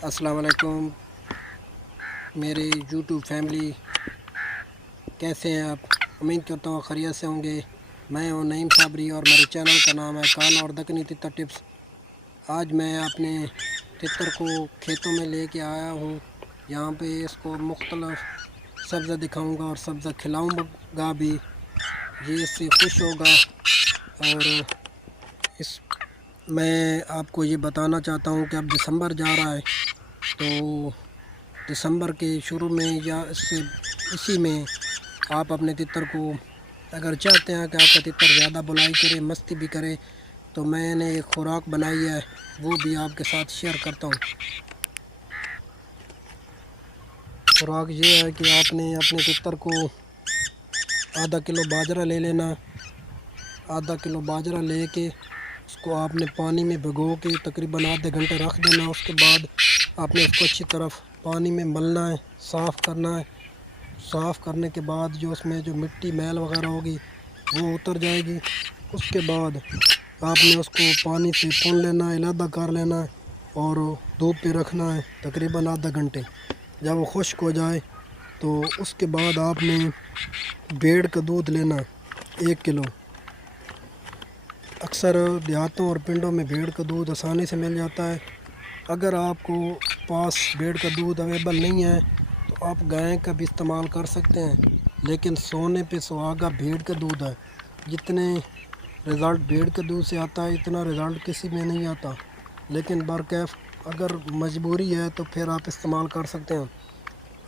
अस्सलाम वालेकुम मेरे यूट्यूब फैमिली, कैसे हैं आप? उम्मीद करता हूँ खैरियत से होंगे। मैं हूँ नईम साबरी और मेरे चैनल का नाम है काला और दक्कनी तितर टिप्स। आज मैं अपने तितर को खेतों में लेके आया हूँ। यहाँ पे इसको मुख्तलिफ सब्ज़ा दिखाऊंगा और सब्ज़ा खिलाऊंगा भी। ये इससे खुश होगा। और इस मैं आपको ये बताना चाहता हूँ कि अब दिसंबर जा रहा है, तो दिसंबर के शुरू में या इससे इसी में आप अपने तितर को, अगर चाहते हैं कि आपका तितर ज़्यादा बुलाई करे, मस्ती भी करे, तो मैंने एक खुराक बनाई है, वो भी आपके साथ शेयर करता हूँ। खुराक ये है कि आपने अपने तितर को आधा किलो बाजरा ले लेना। आधा किलो बाजरा लेके उसको आपने पानी में भिगो के तकरीबन आधे घंटे रख देना। उसके बाद आपने उसको अच्छी तरफ पानी में मलना है, साफ़ करना है। साफ़ करने के बाद जो उसमें जो मिट्टी मैल वगैरह होगी वो उतर जाएगी। उसके बाद आपने उसको पानी से पुन लेना है, अलहदा कर लेना है और धूप पे रखना है तकरीबन आधा घंटे। जब वो खुश्क हो जाए तो उसके बाद आपने भेड़ का दूध लेना 1 किलो। अक्सर देहातों और पिंडों में भेड़ का दूध आसानी से मिल जाता है। अगर आपको पास भेड़ का दूध अवेलेबल नहीं है तो आप गाय का भी इस्तेमाल कर सकते हैं, लेकिन सोने पे सुहागा भेड़ का दूध है। जितने रिज़ल्ट भेड़ के दूध से आता है इतना रिज़ल्ट किसी में नहीं आता, लेकिन बरकैफ अगर मजबूरी है तो फिर आप इस्तेमाल कर सकते हैं।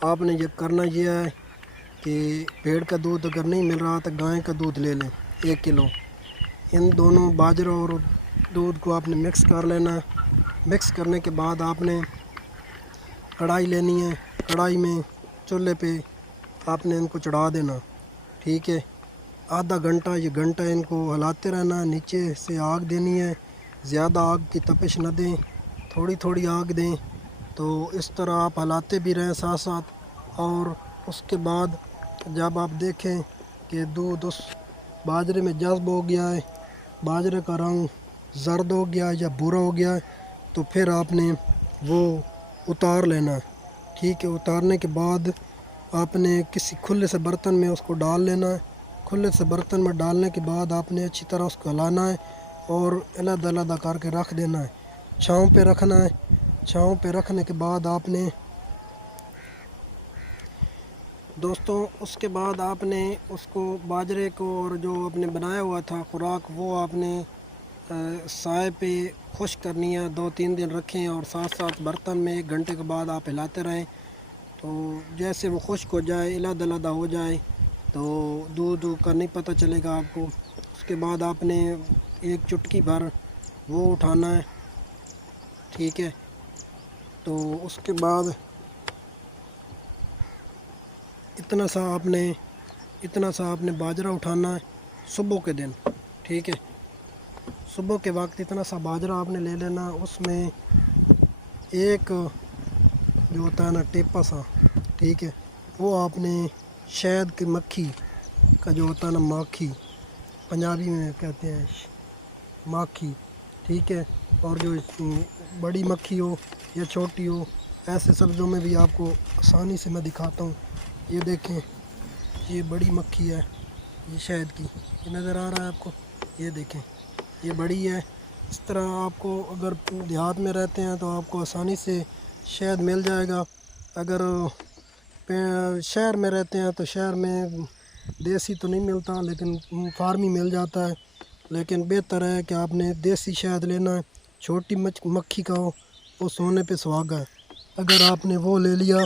आपने ये करना ये है कि भेड़ का दूध अगर नहीं मिल रहा तो गाय का दूध ले लें 1 किलो। इन दोनों बाजरा और दूध को आपने मिक्स कर लेना। मिक्स करने के बाद आपने कढ़ाई लेनी है। कढ़ाई में चूल्हे पे आपने इनको चढ़ा देना, ठीक है। आधा घंटा या घंटा इनको हिलाते रहना। नीचे से आग देनी है, ज़्यादा आग की तपिश न दें, थोड़ी थोड़ी आग दें। तो इस तरह आप हिलाते भी रहें साथ साथ। और उसके बाद जब आप देखें कि दूध उस बाजरे में जज़्ब हो गया है, बाजरे का रंग जर्द हो गया या भूरा हो गया है, तो फिर आपने वो उतार लेना, ठीक है। उतारने के बाद आपने किसी खुले से बर्तन में उसको डाल लेना है। खुले से बर्तन में डालने के बाद आपने अच्छी तरह उसको हिलाना है और अलग अलग करके रख देना है। छाँव पे रखना है। छाँव पे रखने के बाद आपने दोस्तों उसके बाद आपने उसको बाजरे को और जो आपने बनाया हुआ था खुराक वो आपने साए पे खुश करनी है। 2-3 दिन रखें और साथ साथ बर्तन में 1 घंटे के बाद आप हिलाते रहें। तो जैसे वो खुश्क हो जाए, अलग हो जाए, तो दूध का नहीं पता चलेगा आपको। उसके बाद आपने 1 चुटकी भर वो उठाना है, ठीक है। तो उसके बाद इतना सा आपने बाजरा उठाना है सुबह के दिन, ठीक है। सुबह के वक्त इतना सा बाजरा आपने ले लेना। उसमें एक जो होता है ना टेपा सा, ठीक है, वो आपने शहद की मक्खी का जो होता है ना माखी, पंजाबी में कहते हैं माखी, ठीक है। और जो बड़ी मक्खी हो या छोटी हो, ऐसे सब्ज़ों में भी आपको आसानी से मैं दिखाता हूँ। ये देखें, ये बड़ी मक्खी है, ये शहद की, ये नज़र आ रहा है आपको, ये देखें ये बड़ी है। इस तरह आपको अगर देहात में रहते हैं तो आपको आसानी से शहद मिल जाएगा। अगर शहर में रहते हैं तो शहर में देसी तो नहीं मिलता, लेकिन फार्मी मिल जाता है। लेकिन बेहतर है कि आपने देसी शहद लेना है। छोटी मक्खी का हो, वो सोने पे सुहागा है। अगर आपने वो ले लिया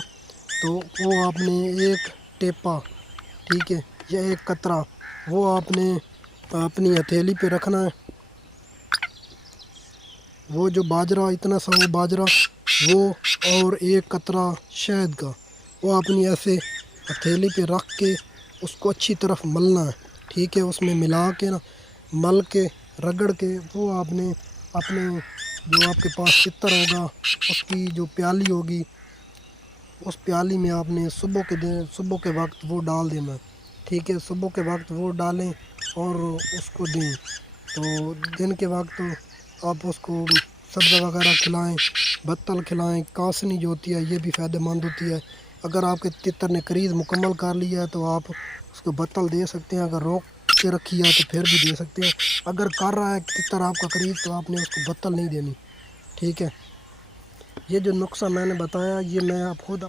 तो वो आपने 1 टेपा, ठीक है, या 1 कतरा वो आपने अपनी हथेली पे रखना है। वो जो बाजरा इतना सा वो बाजरा वो और 1 कतरा शहद का वो अपनी ऐसे हथेली पे रख के उसको अच्छी तरफ मलना है, ठीक है। उसमें मिला के ना मल के रगड़ के वो आपने अपने जो आपके पास चित्तर होगा उसकी जो प्याली होगी उस प्याली में आपने सुबह के वक्त वो डाल देना है, ठीक है। सुबह के वक्त वो डालें और उसको दें। तो दिन के वक्त आप उसको सब्ज़ा वगैरह खिलाएं, बत्तल खिलाएं। कासनी जो होती है ये भी फ़ायदेमंद होती है। अगर आपके तितर ने क्रीज़ मुकम्मल कर लिया है तो आप उसको बत्तल दे सकते हैं। अगर रोक के रखी है तो फिर भी दे सकते हैं। अगर कर रहा है तितर आपका क्रीज़ तो आपने उसको बत्तल नहीं देनी, ठीक है। ये जो नुस्खा मैंने बताया ये मैं आप खुद